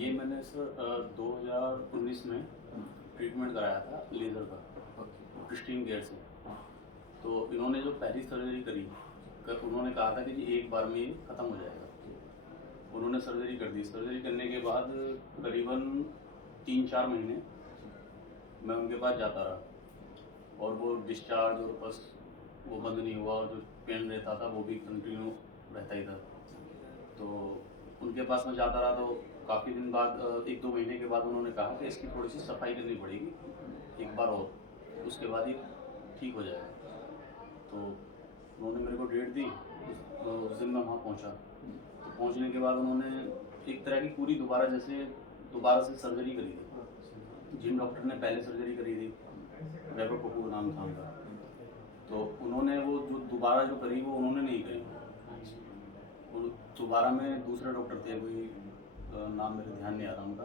ये मैंने सर 2019 में ट्रीटमेंट कराया था लेज़र का, ओके। क्रिस्टीन केयर से। तो इन्होंने जो पहली सर्जरी करी, उन्होंने कहा था कि जी एक बार में ये ख़त्म हो जाएगा। उन्होंने सर्जरी कर दी। सर्जरी करने के बाद करीबन 3-4 महीने मैं उनके पास जाता रहा और वो डिस्चार्ज और बस वो बंद नहीं हुआ, और जो पेन रहता था वो भी कंटिन्यू रहता ही था। तो उनके पास मैं जाता रहा, तो काफ़ी दिन बाद 1-2 महीने के बाद उन्होंने कहा कि इसकी थोड़ी सी सफाई करनी पड़ेगी एक बार और, उसके बाद ये ठीक हो जाएगा। तो उन्होंने मेरे को डेट दी, उस दिन मैं वहाँ पहुँचा। तो पहुँचने के बाद उन्होंने एक तरह की पूरी दोबारा से सर्जरी करी थी। जिन डॉक्टर ने पहले सर्जरी करी थी, वैभव कपूर नाम था उनका, तो उन्होंने वो जो दोबारा जो करी वो उन्होंने नहीं करी। वो दोबारा में दूसरे डॉक्टर थे, कोई नाम मेरे ध्यान नहीं आ रहा उनका।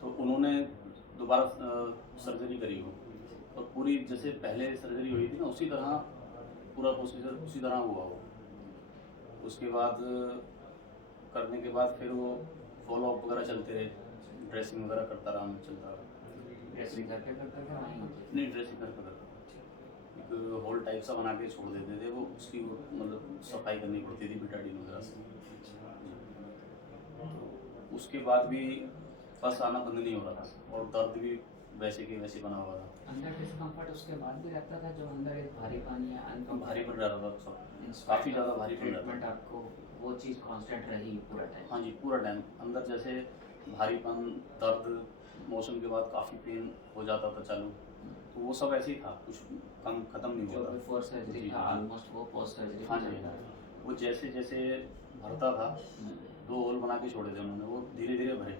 तो उन्होंने दोबारा सर्जरी करी हो, और पूरी जैसे पहले सर्जरी हुई थी ना, उसी तरह पूरा प्रोसीजर उसी तरह हुआ हो। उसके बाद करने के बाद फिर वो फॉलो अप वगैरह चलते रहे, ड्रेसिंग वगैरह करता रहा मैं, चलता रहा। ड्रेसिंग घर पे करता था वहीं होती थी? नहीं, ड्रेसिंग घर पे करता था। एक हॉल टाइप सा बना के छोड़ देते थे, वो उसकी मतलब सफाई करनी पड़ती थी बिटाडीन वगैरह से। तो उसके बाद भी बस आना बंद नहीं हो रहा था, और दर्द भी वैसे के वैसे बना हुआ था। अंदर डिस्कम्फर्ट उसके बाद भी रहता था, जो अंदर एक भारीपन या भारी पड़ अनकम्फर्टेबल? रहा था सब, काफ़ी ज़्यादा भारी पड़ रहा ट्रीटमेंट था। आपको वो चीज़ कांस्टेंट रही पूरा टाइम? हाँ जी, पूरा टाइम अंदर जैसे भारीपन, दर्द, मोशन के बाद काफ़ी पेन हो जाता था चालू, तो वो सब ऐसे ही था, कुछ कम ख़त्म नहीं जो हुआ था। बिफोर सर्जरी जी, था जी। ऑलमोस्ट वो पोस्ट सर्जरी हाँ भी जी, चलता था? वो जैसे जैसे भरता था, 2 होल बना के छोड़े थे उन्होंने, वो धीरे धीरे भरे।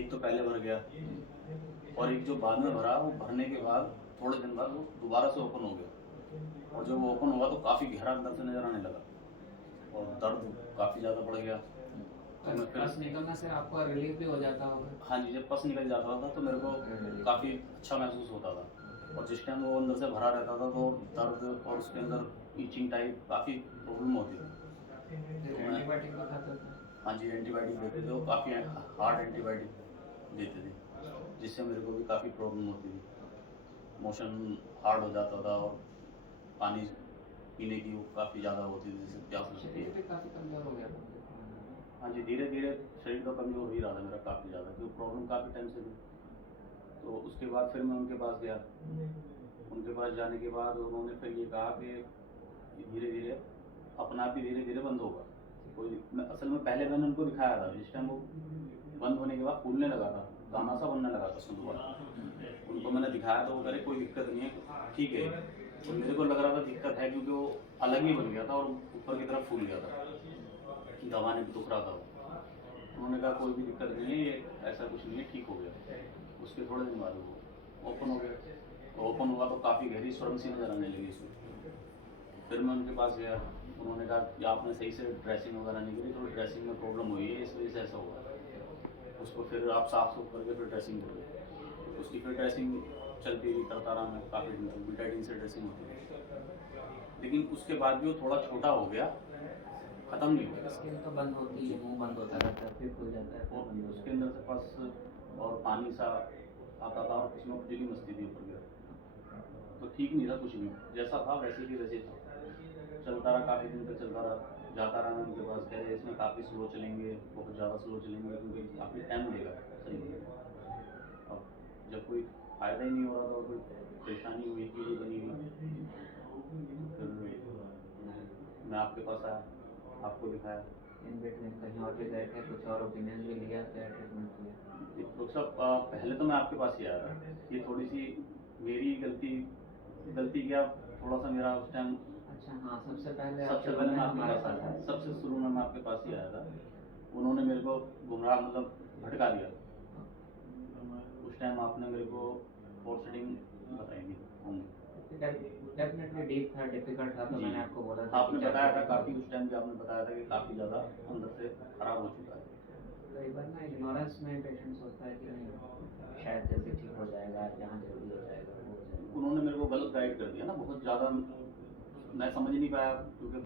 एक तो पहले भर गया, और एक जो बाद में भरा, वो भरने के बाद थोड़े दिन बाद वो दोबारा से ओपन हो गया, और जब वो ओपन हुआ तो काफ़ी गहरा अंदर से नज़र आने लगा, और दर्द काफ़ी ज़्यादा बढ़ गया। तो मैं फिर पस निकलने से आपको रिलीफ भी हो जाता होगा? हाँ जी, जब पस निकल जाता था तो मेरे को काफ़ी अच्छा महसूस होता था, और जिस टाइम वो अंदर से भरा रहता था तो दर्द और उसके अंदर ईचिंग टाइप काफ़ी प्रॉब्लम होती थी। फिर तो मैं एंटीबायोटिक भी खाता था? हाँ जी, एंटीबायोटिक देते थे, वो काफ़ी हार्ड एंटीबायोटिक देते थे, जिससे मेरे को भी काफ़ी प्रॉब्लम होती थी। मोशन हार्ड हो जाता था, और पानी पीने की वो काफ़ी ज़्यादा होती थी, जैसे प्यास लगती शरीर है। भी काफ़ी कमज़ोर हो गया था मुझे। हाँ जी, धीरे-धीरे शरीर तो कमज़ोर हो ही रहा था मेरा काफ़ी ज़्यादा, क्योंकि प्रॉब्लम काफ़ी टाइम से थी। तो उसके बाद फिर मैं उनके पास गया। उनके पास जाने के बाद उन्होंने फिर ये कहा कि धीरे-धीरे अपने आप ही धीरे-धीरे बंद होगा। असल में पहले मैंने उनको दिखाया था, जिस टाइम वो बंद होने के बाद फूलने लगा था, दाना सा बनने लगा था उसमें दोबारा। उनको मैंने दिखाया तो वो कह रहे कोई दिक्कत नहीं है, ठीक है। तो मेरे को लग रहा था दिक्कत है, क्योंकि वो अलग ही बन गया था और ऊपर की तरफ फूल गया था, दबाने पे दुख रहा था वो। उन्होंने कहा कोई भी दिक्कत नहीं है, ये ऐसा कुछ नहीं है, ठीक हो गया। उसके थोड़े दिन बाद वो ओपन हो गया। तो ओपन हुआ तो काफ़ी गहरी सुरंग सी नज़र आने लगी इसमें। फिर मैं उनके पास गया, उन्होंने कहा कि आपने सही से ड्रेसिंग वगैरह नहीं करी, थोड़ी ड्रेसिंग में प्रॉब्लम हुई है, इस वजह से ऐसा हुआ। उसको फिर आप साफ सुफ करके फिर ड्रेसिंग करो। उसकी फिर ड्रेसिंग चलती रही, करता रहा मैं काफ़ी दिन तक, बिटाडीन से ड्रेसिंग होती रही। लेकिन उसके बाद भी वो थोड़ा छोटा हो गया, ख़त्म नहीं हुआ। स्किन तो बंद होती है, मुंह बंद होता रहता है, फिर खुल जाता है, फिर बंद हो उसके जाता अंदर से पस और पानी सा आता था, और उसमें खुजली मस्ती थी ऊपर गिर। तो ठीक नहीं था कुछ भी, जैसा था वैसे ही वैसे था। चलता रहा, काफ़ी दिन तक चलता रहा। जाता रहा मैं उनके पास, कह रहे इसमें काफ़ी स्लो चलेंगे, बहुत ज़्यादा स्लो चलेंगे, क्योंकि काफ़ी टाइम लगेगा सही होने में। अब जब कोई फ़ायदा ही नहीं हो रहा था और कोई परेशानी हुई कि ये बनी हुई, फिर मैं आपके पास आया, आपको दिखाया। है। इन बिटवीन कहीं और भी गए थे, कुछ और ओपिनियन भी लिया, क्या ट्रीटमेंट किया? डॉक्टर साहब, पहले तो मैं आपके पास ही आया था। ये थोड़ी सी मेरी गलती गलती क्या, थोड़ा सा मेरा उस टाइम अच्छा, हाँ, सबसे पहले आप सबसे शुरू पहले में मैं आपके हमारे पास पास आया, आए। सबसे शुरू में मैं आपके पास ही आया था। उन्होंने मेरे को गुमराह मतलब भटका दिया। उस टाइम आपने मेरे को फोर सेटिंग बताई थी होंगी। डेफिनेटली डीप था, डिफिकल्ट था, तो जी, मैंने आपको बोला था कि आपने क्या बताया था सेटिंग काफ़ी, होगी। उस टाइम भी आपने बताया था कि काफ़ी ज़्यादा अंदर से खराब हो चुका है। कई बार ना इग्नोरेंस में पेशेंट सोचता है कि नहीं शायद जल्दी ठीक हो जाएगा, यहाँ जल्दी हो जाएगा, वो हो जाएगा। उन्होंने मेरे को गलत गाइड कर दिया ना बहुत ज़्यादा, मैं समझ नहीं पाया, क्योंकि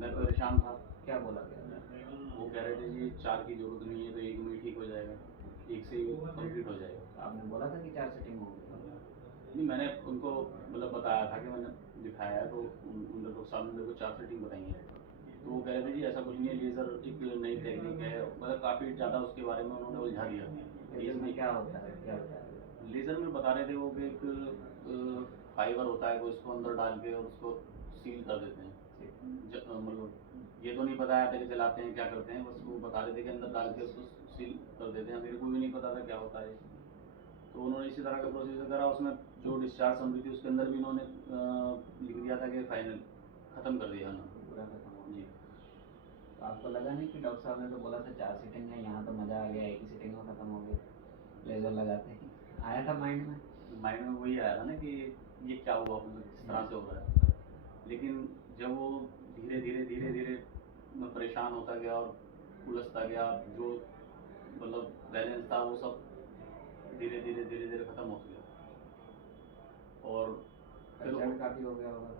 मैं परेशान था। क्या बोला गया? वो कह रहे थे जी 4 की ज़रूरत नहीं है, तो 1 में ही ठीक हो जाएगा। आपने बोला था कि 4 सीटिंग होगी? नहीं, मैंने उनको मतलब बताया था कि मैंने दिखाया है, तो उन डॉक्टर साहब ने मेरे को 4 सेटिंग बताई है। तो वो कह रहे थे जी ऐसा कुछ नहीं है, लेज़र एक नई टेक्निक है, मतलब काफ़ी ज़्यादा उसके बारे में उन्होंने उलझा दिया कि इसमें क्या होता है, क्या होता है? लेज़र में बता रहे थे वो कि एक फाइबर होता है, वो इसको अंदर डाल के और उसको सील कर देते हैं। मतलब ये तो नहीं बताया था कि जलाते हैं क्या करते हैं, बस वो बता रहे थे कि अंदर डाल के उसको सील कर देते हैं। मेरे को भी नहीं पता था क्या होता है। तो उन्होंने इसी तरह का प्रोसीजर करा, उसमें जो डिस्चार्ज समरी थी उसके अंदर भी इन्होंने लिख दिया था कि फाइनल ख़त्म कर दिया ना पूरा खत्म हो जी। तो आपको लगा नहीं कि डॉक्टर साहब ने तो बोला था 4 सीटिंग है, यहाँ तो मज़ा आ गया, एक ही सीटिंग में ख़त्म हो गया लेज़र लगाते ही? आया था माइंड में? माइंड में वही आया था ना कि ये क्या हुआ, मतलब किस तरह से हो रहा है। लेकिन जब वो धीरे धीरे धीरे धीरे मैं परेशान होता गया और उलझता गया, जो मतलब बैलेंस था वो सब धीरे धीरे धीरे धीरे ख़त्म हो गया। और फिर खर्चा भी काफ़ी हो गया होगा?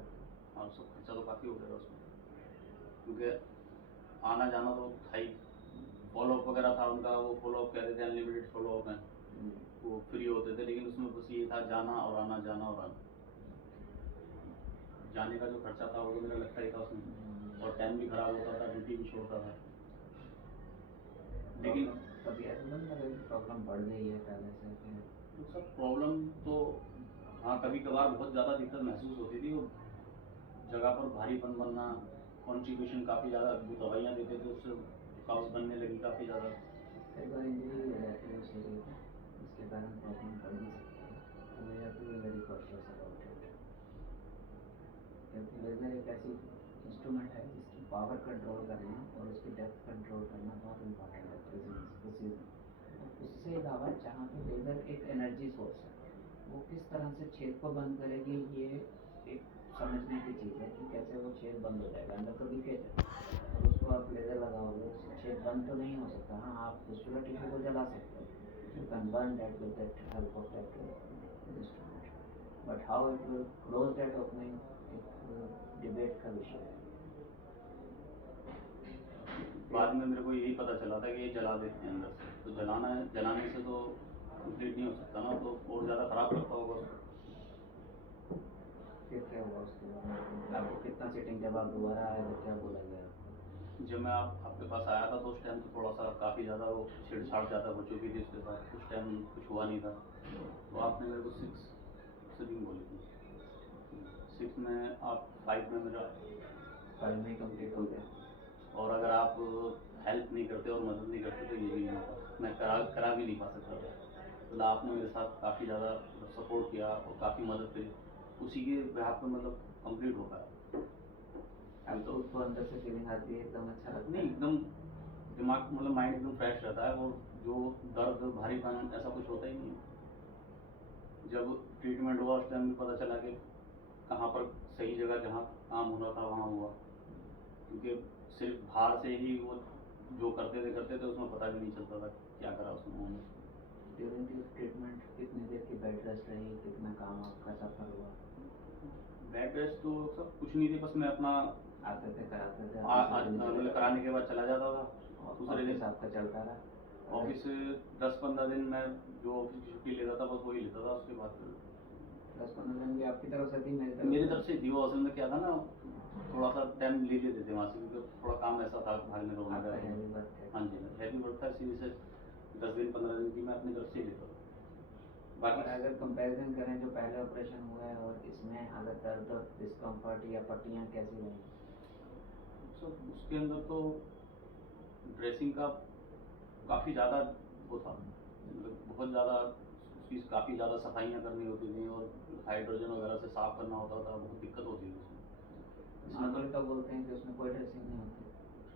हाँ, सब खर्चा तो काफ़ी हो गया उसमें, क्योंकि आना जाना तो था ही। फॉलोअप वगैरह था उनका, वो फॉलोअप कह रहे थे अनलिमिटेड फॉलोअप है, वो फ्री होते थे, लेकिन उसमें बस ये था जाना और आना, जाना और आना। जाने का जो खर्चा था वो तो मेरा लगता ही था उसमें, और टाइम भी ख़राब होता था, ड्यूटी भी छोड़ता था। लेकिन कभी ऐसा नहीं लगा कि प्रॉब्लम बढ़ गई है पहले से? तो सब प्रॉब्लम तो हाँ, कभी कभार बहुत ज़्यादा दिक्कत महसूस होती थी। वो जगह पर भारीपन बनना, कॉन्स्टिपेशन काफ़ी ज़्यादा, जो दवाइयाँ देते थे उससे काउस बनने लगी काफ़ी ज़्यादा। कई बार इंजरी हो जाती है शरीर में, इसके कारण प्रॉब्लम बढ़ भी सकती है, तो we have to be very cautious about it. क्योंकि लेज़र एक ऐसी इंस्ट्रूमेंट है जिसकी पावर कंट्रोल करना और उसकी डेप्थ कंट्रोल करना बहुत इम्पोर्टेंट है, प्रिसीजन। उससे अलावा जहाँ पे लेज़र एक एनर्जी सोर्स है, वो किस तरह से छेद को बंद करेगी, ये एक समझने की चीज़ है कि कैसे वो छेद बंद हो जाएगा। अंदर तो लीकेज है और उसको आप लेज़र लगाओगे, उससे छेद बंद तो नहीं हो सकता। हाँ, आप फिस्टुला टिश्यू को जला सकते हो, you can burn that with that help of that instrument, but how it will close that opening एक डिबेट का विषय है। बाद में मेरे को यही पता चला था कि ये जला देते हैं अंदर से, तो जलाने से तो कंप्लीट नहीं हो सकता ना, तो और ज़्यादा ख़राब करता होगा उसको। फिर क्या हुआ उसके बाद? आपको कितना सीटिंग, जब आप दोबारा आए तो क्या बोला गया? जब मैं आपके पास आया था तो उस टाइम तो थोड़ा सा काफ़ी ज़्यादा वो छेड़छाड़ ज़्यादा हो चुकी थी उसके साथ, उस टाइम कुछ हुआ नहीं था। तो आपने मेरे को 6 सीटिंग बोली थी, 6 में आप 5 में मेरा 5 में कंप्लीट हो गया। और अगर आप हेल्प नहीं करते और मदद नहीं करते तो ये भी नहीं होता, मैं करा भी नहीं पा सकता था। मतलब आपने मेरे साथ काफ़ी ज़्यादा सपोर्ट किया और काफ़ी मदद करी, उसी के बेहाथ पे मतलब कंप्लीट हो पाया। अब तो उसको अंदर से फीलिंग आती है, एकदम अच्छा लगता नहीं, है। एकदम दिमाग मतलब माइंड एकदम फ्रेश रहता है, और जो दर्द भारीपन ऐसा कुछ होता ही नहीं। जब ट्रीटमेंट हुआ उस टाइम भी पता चला कि कहाँ पर सही जगह जहाँ काम होना था वहाँ हुआ, क्योंकि सिर्फ बाहर से ही वो जो करते थे उसमें पता भी नहीं चलता था क्या करा उसमें उन्होंने। ड्यूरिंग दिस ट्रीटमेंट कितनी देर की बेड रेस्ट रही, कितना काम आपका सफर हुआ? बेड रेस्ट तो सब कुछ नहीं थी, बस मैं अपना आते थे, कराते थे, मतलब कराने के बाद चला जाता था। दूसरे दिन आपका चलता रहा? ऑफिस 10-15 दिन मैं जो ऑफिस की छुट्टी लेता था बस वही लेता था, उसके बाद 10-15 दिन भी आपकी तरफ से थी? मेरी तरफ से थी वो। असल में क्या था ना, थोड़ा सा टाइम ले लेते थे वहाँ से, क्योंकि थोड़ा काम ऐसा था भागने दौड़ने का। हाँ जी, हैवी वर्क था, इसी से 10 दिन 15 दिन की मैं अपनी तरफ से ही लेता था। बाकी अगर कंपैरिजन करें जो पहले ऑपरेशन हुआ है और इसमें, अगर दर्द और डिस्कम्फर्ट या पट्टियाँ कैसी रही? सब उसके अंदर तो ड्रेसिंग का काफ़ी ज़्यादा वो था, मतलब बहुत ज़्यादा उसकी काफ़ी ज़्यादा सफाइयाँ करनी होती थी, और हाइड्रोजन वगैरह से साफ़ करना होता था, बहुत दिक्कत होती थी उसमें। नॉर्मली तो बोलते हैं कि उसमें कोई ड्रेसिंग नहीं होती।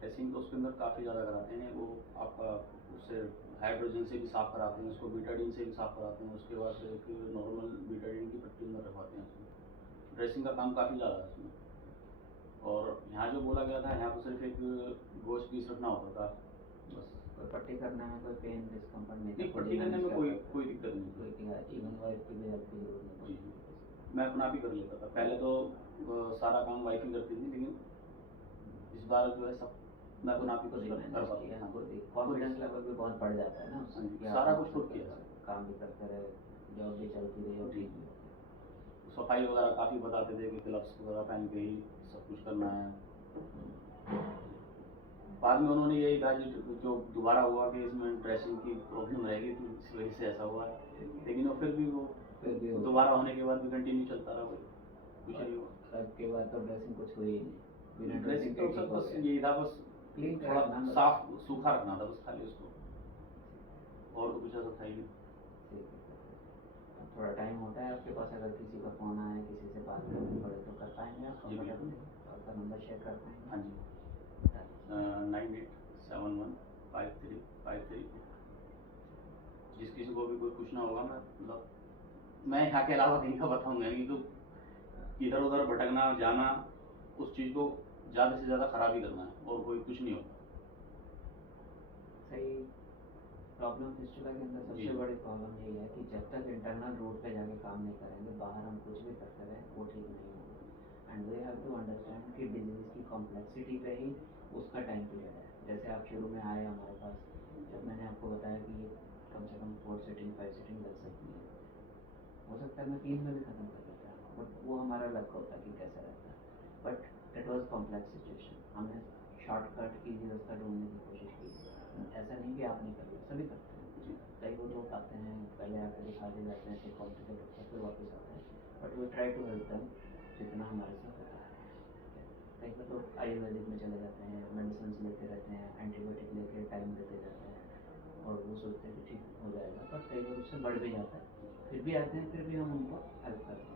ड्रेसिंग तो उसके अंदर काफ़ी ज़्यादा कराते हैं, वो आपका उससे हाइड्रोजन से भी साफ़ कराते हैं, उसको बीटाडीन से भी साफ़ कराते हैं, उसके बाद एक नॉर्मल बीटाडीन की पट्टी अंदर रखवाते हैं उसमें। ड्रेसिंग का काम काफ़ी ज़्यादा है उसमें। और यहाँ जो बोला गया था, यहाँ पर सिर्फ एक गोश्त पीस रखना होता था बस। कोई पट्टी करने में कोई पेन डिस्कम्फर्ट नहीं? पट्टी करने में कोई दिक्कत नहीं थी। इवन वाइफ की भी हेल्प की जरूरत नहीं जी, मैं अपना आप ही कर लेता था। पहले तो सारा काम वाइफ ही करती थी, लेकिन इस बार जो है सब मैं अपना आप ही कर पाता था। कॉन्फिडेंस लेवल भी बहुत बढ़ जाता है ना उससे। सारा कुछ खुद किया था। काम भी करते रहे, जॉब भी चलती रही और ठीक भी हो गया। सफाई वगैरह काफ़ी बताते थे कि ग्लव्स वगैरह पहन के ही सब कुछ करना है। बाद में उन्होंने यही कहा जो दोबारा हुआ कि इसमें ड्रेसिंग की प्रॉब्लम रहेगी तो इस वजह से ऐसा हुआ है, लेकिन वो फिर भी हो दोबारा होने के बाद भी कंटिन्यू चलता रहा, वो कुछ नहीं हुआ। तब के बाद तो ड्रेसिंग कुछ हुई ही नहीं, बिना ड्रेसिंग ड्रेसिंग तो के सब ठीक हो बस गया। यही था, बस क्लीन थोड़ा रखना बस। साफ सूखा रखना था बस खाली उसको, और तो कुछ ऐसा था ही नहीं। ठीक है। अब थोड़ा टाइम होता है आपके पास, अगर किसी का फ़ोन आए, किसी से बात करनी पड़े तो कर पाएंगे आप जी, कंफर्टेबली? आपका नंबर शेयर कर पाएंगे? हाँ जी, 98715353। जिस किसी को भी कोई पूछना होगा, मैं मतलब मैं यहाँ के अलावा कहीं का बताऊंगा नहीं, तो इधर उधर भटकना जाना उस चीज़ को ज़्यादा से ज़्यादा खराब ही करना है, और कोई कुछ नहीं होता। सही। प्रॉब्लम फिस्टुला के अंदर सबसे जी। बड़ी प्रॉब्लम यही है कि जब तक इंटरनल रूट पे जाके काम नहीं करेंगे, बाहर हम कुछ भी करते रहे, वो ठीक नहीं होगा। And we have to understand कि डिजीज़ की कॉम्प्लेक्सिटी पे ही उसका टाइम पीरियड है। जैसे आप शुरू में आए हमारे पास, जब मैंने आपको बताया कि ये कम से कम 4 सिटिंग 5 सिटिंग लग सकती है, हो सकता है मैं 3 में भी ख़त्म कर देता, बट वो हमारा लक होता कि कैसा रहता है। But it was complex situation, हमने शॉर्टकट ईजी रास्ता ढूंढने की कोशिश की। ऐसा नहीं कि आप नहीं कर रहे, सभी करते हैं। कई वो लोग आते हैं, पहले आकर दिखा के जाते हैं, फिर कॉम्प्लिकेट होता है, फिर वापस आते हैं, but we try to help them जितना हमारे से होता है। कई बार तो आयुर्वेदिक में चले जाते हैं, मेडिसिन लेते रहते हैं, एंटीबायोटिक लेके टाइम देते रहते हैं, और वो सोचते हैं कि ठीक हो जाएगा, पर कई बार उससे बढ़ भी जाता है, फिर भी आते हैं, फिर भी हम उनको हेल्प करते हैं।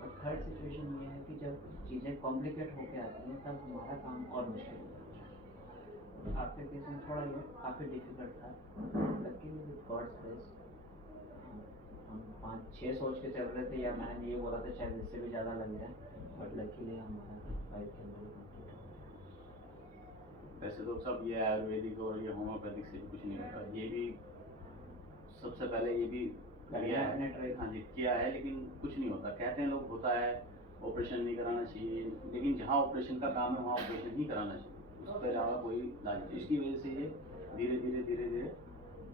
और थर्ड सिचुएशन ये है कि जब चीज़ें कॉम्प्लिकेट होके आती हैं, तब हमारा काम और मुश्किल हो जाता है। आपके केस में थोड़ा ये काफ़ी डिफिकल्ट था, लकीली विद गॉड्स ग्रेस हम 5-6 सोच के चल रहे थे, या मैंने ये बोला था शायद इससे भी ज़्यादा लग जाए, बट लकीली हमारा 5 के अंदर कंप्लीट हो गया। वैसे तो सब ये आयुर्वेदिक और ये होम्योपैथिक से कुछ नहीं होता, ये भी सबसे पहले ये भी किया आपने है, ट्राई? हाँ जी किया है, लेकिन कुछ नहीं होता। कहते हैं लोग होता है, ऑपरेशन नहीं कराना चाहिए, लेकिन जहाँ ऑपरेशन का काम है वहाँ ऑपरेशन ही कराना चाहिए, उसके अलावा कोई इलाज नहीं। इसकी वजह से ये धीरे धीरे धीरे धीरे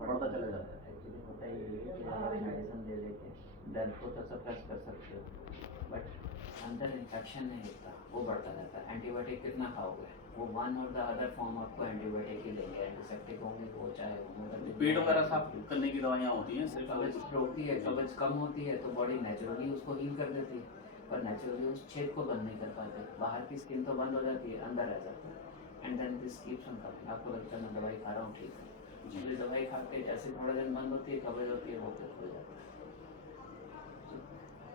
बढ़ता चला जाता है। एक्चुअली होता ही है कि आप मेडिसिन दे देके दर्द को तो सप्रेस कर सकते हो, बट अंदर इन्फेक्शन नहीं होता, वो बढ़ता रहता है। एंटीबायोटिक कितना खाओगे, वो वन और द अदर फॉर्म आपको एंटीबायोटिक ही देंगे, एंटीसेप्टिक होंगे, वो चाहे होम्योपैथिक। पेट वगैरह साफ करने की दवाइयाँ होती हैं सिर्फ। कब्ज रोकती है, कब्ज कम होती है तो बॉडी नेचुरली उसको हील कर देती है, पर नेचुरली उस छेद को बंद नहीं कर पाते। बाहर की स्किन तो बंद हो जाती है, अंदर रह जाता है, and then this keeps on coming. आपको लगता है मैं दवाई खा रहा हूँ, ठीक है, जी। दवाई खा के जैसे थोड़ा दिन बंद होती है, कब्ज होती है, वो फिर खुल जाता है।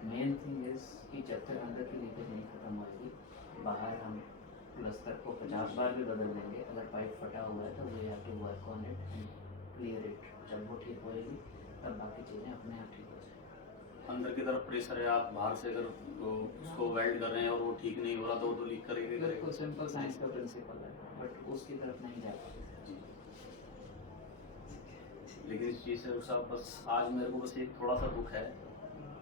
मेन थिंग इज कि जब तक अंदर की लीकेज नहीं खत्म होगी, बाहर हम प्लस्तर को 50 बार भी बदल देंगे, अगर पाइप फटा हुआ है तो we have to work on it and clear it. जब वो ठीक होएगी तब बाकी चीज़ें अपने आप ठीक हो जाएंगी। अंदर की तरफ प्रेशर है, आप बाहर से अगर उसको वेल्ड कर रहे हैं और वो ठीक नहीं हो रहा तो वो तो लीक करेगा ही करेगा। बिल्कुल सिंपल साइंस का प्रिंसिपल है, बट उसकी तरफ नहीं जा पाते। जी। लेकिन इस चीज़ से साहब बस आज मेरे को बस एक थोड़ा सा दुख है,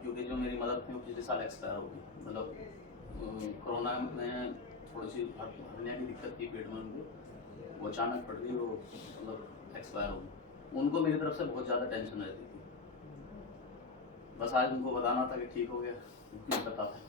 क्योंकि जो मेरी मदर थी वो पिछले साल एक्सपायर हो गई। मतलब कोरोना में थोड़ी सी हर्निया की दिक्कत थी पेट में उनको, वो अचानक पड़ गई, वो मतलब एक्सपायर हो गई। उनको मेरी तरफ से बहुत ज़्यादा टेंशन रहती थी, बस आज उनको बताना था कि ठीक हो गया, नहीं पता था।